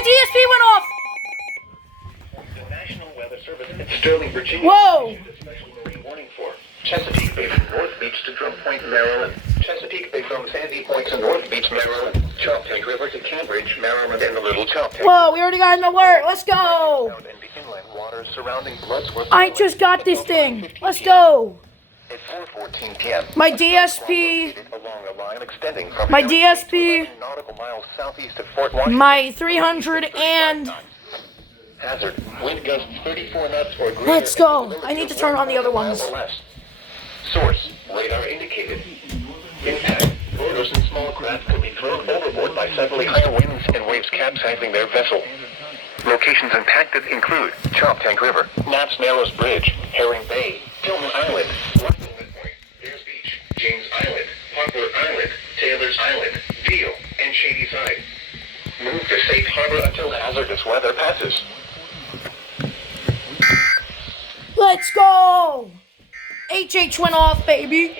My DSP went off! The National Weather Service in Sterling, Virginia. Whoa! issued a special marine warning for Chesapeake Bay from North Beach to Drum Point, Maryland. Chesapeake Bay from Sandy Point to North Beach, Maryland. Choptank River to Cambridge, Maryland, and the Little Choptank. Whoa, we already got an alert. Let's go! And the inland waters surrounding Bloodsworth. I just got this thing. Let's go. At 4:14 p.m. My DSP, along a line extending from my DSP, nautical miles southeast of Fort Washington. my 300 and... Hazard. Wind gusts 34 knots or greater. Let's go. I need to turn on the other ones. Source. Radar indicated. Impact. Boaters and small craft could be thrown overboard by suddenly higher winds and waves capsizing their vessel. Locations impacted include Choptank River, Knapp's Narrows Bridge, Herring Bay, Tillman Island, Washington Point, Bears Beach, James Island, Poplar Island, Taylor's Island, Deal, and Shady Side. Move to safe harbor until hazardous weather passes. Let's go! HH went off, baby.